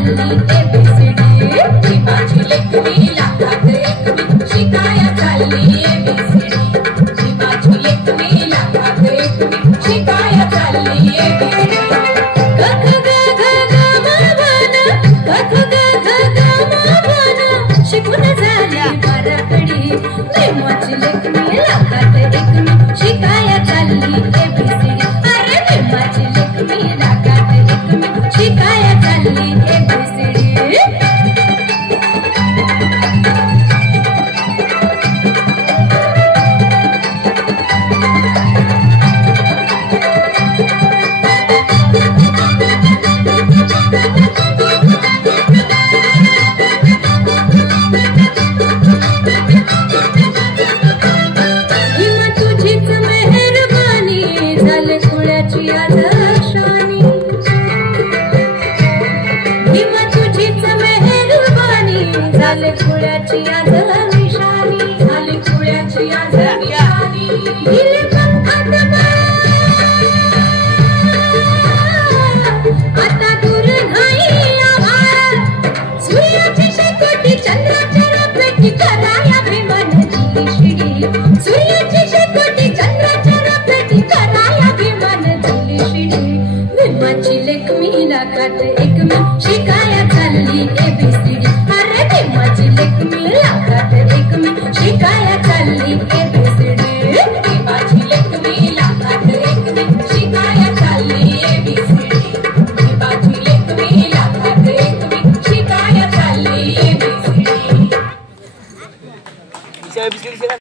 चालली ABCD ही माझी लेकरी लाखात एक मी शिकाया चालली ABCD ही माझी लेकरी लाखात एक मी शिकाया चालली ABCD कथ ग ग ग म कथ ग ग ग म शिकून झाली बाराखडी ही माझी लेकरी लाखात एक मी शिकाया चालली ABCD अरे ही माझी लेकरी लाखात एक मी शिकाया चालली ABCD झाले खुळ्याची आदर